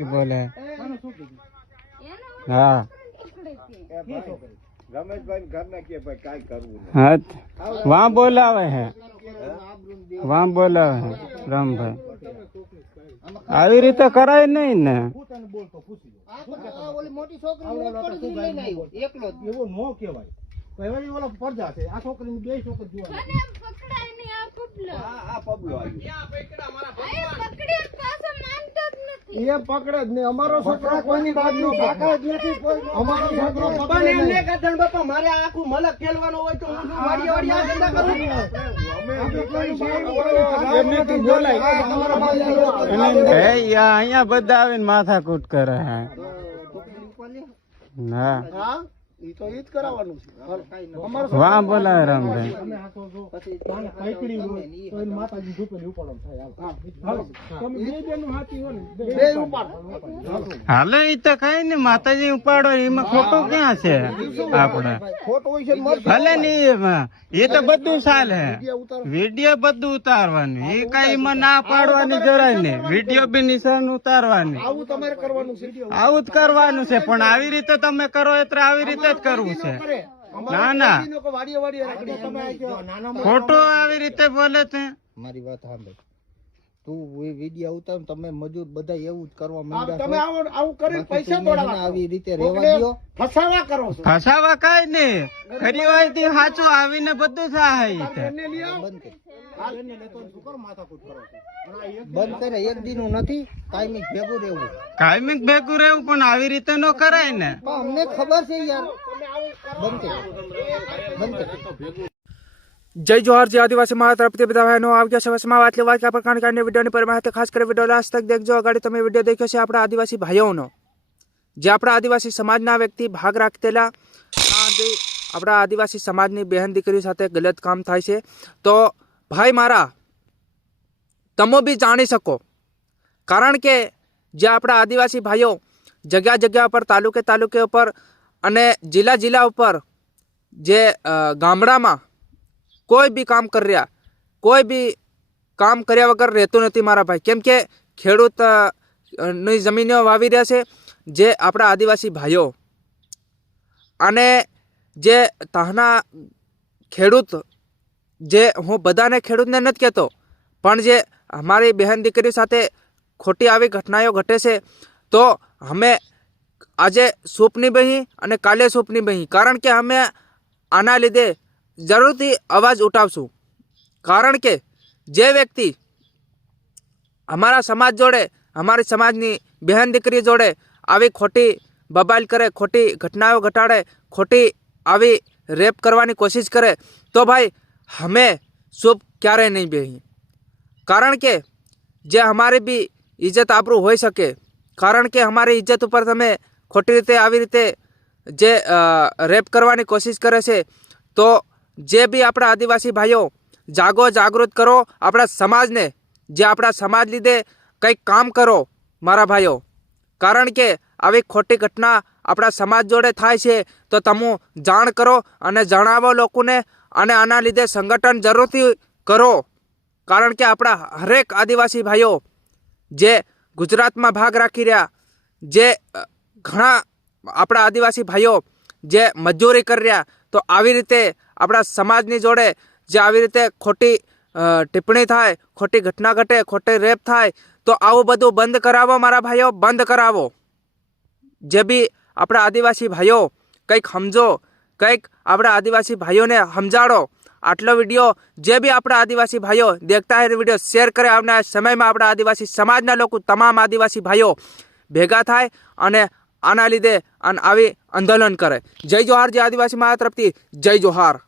की बोले हाँ हाँ वहाँ बोला हुए है वहाँ बोला हुए है राम भाई આવી રીતે કરાય નહીં ને ये पकड़े જ નહીં અમારો છોકરો કોઈની વાત નો ભાગે જ નથી કોઈ અમારો છોકરો પણ એમને કદન બાપા મારે આખું મલક ખેલવાનો હોય તો હું વાડી વાડી આ ધંધા કરું અમે કોઈ એમનેથી બોલાય અમારો ભાઈ અહીંયા બધા આવીને માથાકૂટ કરે હે ના હા ઈ તો ઈ જ કરાવવાનું છે અમારો વાહ બોલાવે રામભાઈ પછી પૈકડી હોય તો એની માતાજી ઝૂપેલી ઉપાડો થાય હાલો તમે બે બેનું હાથી હોય ને બે ઉપાડો હાલે ઈ તો કઈ ને માતાજી ઉપાડો એમાં ખોટું ક્યાં છે આપણે ખોટું હોય છે ભલે નહીં એમાં એ તો બધું ચાલે વિડીયો બધું ઉતારવાનું એ કઈ એમાં ના પાડવાની જરાય નહીં વિડીયો બી નિશાન ઉતારવાની આવું તમારે કરવાનું છે આવું જ કરવાનું છે પણ આવી રીતે તમે કરો એટલે આવી રીતે જ કરવું છે ના ના વાડીએ વાડીએ રાખડી તમે ખોટું આવી રીતે બોલે છે મારી વાત સાંભળ તું વિડિયો ઉતાર તમે મજૂર બધા એવું જ કરવા માંડ્યા તમે આવું કરી પૈસા તોડાવા આવી રીતે રહેવા દો ફસાવા કરો છો ફસાવા કઈ નહીં ખરી હોય થી સાચું આવીને બધું થાય એને લઈ આવો બંધ કર એને લેતો શું કરો માથાકૂટ કરો બંધ કરે એક દીનું નથી કાયમી ભેગું રહેવું કાયમિક ભેગું રહેવું પણ આવી રીતે નો કરાય ને પણ અમને ખબર છે યાર બંધ કર બંધ કર जय जोहार जय आदिवासी मारा तरफથી બધા બહેનો આવી ગયા છે વસમાં વાત લેવા કે આ પ્રકારની કાંઈ વિડીયોની પર માહિતી ખાસ કરી વિડીયો લાસ્ટ તક દેખજો આગળ તમે વિડીયો દેખ્યો છે આપણા આદિવાસી ભાઈઓનો જે આપણા આદિવાસી સમાજના વ્યક્તિ ભાગ રાખતેલા આપણા આદિવાસી સમાજની બહેન દીકરી સાથે ગલત કામ થાય છે તો ભાઈ મારા તમે બી જાણી શકો કારણ કે જે આપણા આદિવાસી ભાઈઓ જગ્યા જગ્યા પર તાલુકે ઉપર અને જિલ્લા ઉપર જે ગામડામાં કોઈ બી કામ કરી રહ્યા કોઈ બી કામ કર્યા વગર રહેતું નથી મારા ભાઈ કેમ કે ખેડૂતની જમીનો વાવી રહ્યા છે જે આપણા આદિવાસી ભાઈઓ અને જે ત્યાંના ખેડૂત જે હું બધાને ખેડૂતને નથી કહેતો પણ જે અમારી બહેન દીકરી સાથે ખોટી આવી ઘટનાઓ ઘટે છે તો અમે આજે સૂપની બહી અને કાલે સૂપની બહી કારણ કે અમે આના લીધે જરૂરથી અવાજ ઉઠાવશું કારણ કે જે વ્યક્તિ અમારા સમાજ જોડે અમારી સમાજની બહેન દીકરી જોડે આવી ખોટી બબાલ કરે ખોટી ઘટનાઓ ઘટાડે ખોટી આવી રેપ કરવાની કોશિશ કરે તો ભાઈ અમે શુભ ક્યારેય નહીં બેહીએ કારણ કે જે અમારી બી ઇજ્જત આબરૂ હોઈ શકે કારણ કે અમારી ઇજ્જત ઉપર તમે ખોટી રીતે આવી રીતે જે રેપ કરવાની કોશિશ કરે છે તો જે બી આપણા આદિવાસી ભાઈઓ જાગૃત કરો આપણા સમાજને જે આપણા સમાજ લીધે કંઈક કામ કરો મારા ભાઈઓ કારણ કે આવી ખોટી ઘટના આપણા સમાજ જોડે થાય છે તો તમે જાણ કરો અને જણાવો લોકોને અને આના લીધે સંગઠન જરૂરથી કરો કારણ કે આપણા હરેક આદિવાસી ભાઈઓ જે ગુજરાતમાં ભાગ રાખી રહ્યા જે ઘણા આપણા આદિવાસી ભાઈઓ જે મજૂરી કરી રહ્યા તો આવી રીતે આપણા સમાજની જોડે જે આવી રીતે ખોટી ટિપ્પણી થાય ખોટી ઘટના ઘટે ખોટી રેપ થાય તો આવું બધું બંધ કરાવો મારા ભાઈઓ બંધ કરાવો જે બી આપણા આદિવાસી ભાઈઓ કંઈક સમજો કંઈક આપણા આદિવાસી ભાઈઓને સમજાડો આટલો વિડીયો જે બી આપણા આદિવાસી ભાઈઓ દેખતા હોય વિડીયો શેર કરે આવનાર સમયમાં આપણા આદિવાસી સમાજના લોકો તમામ આદિવાસી ભાઈઓ ભેગા થાય અને આના લીધે આવી આંદોલન કરે જય જોહાર જય આદિવાસી મારા તરફથી જય જોહાર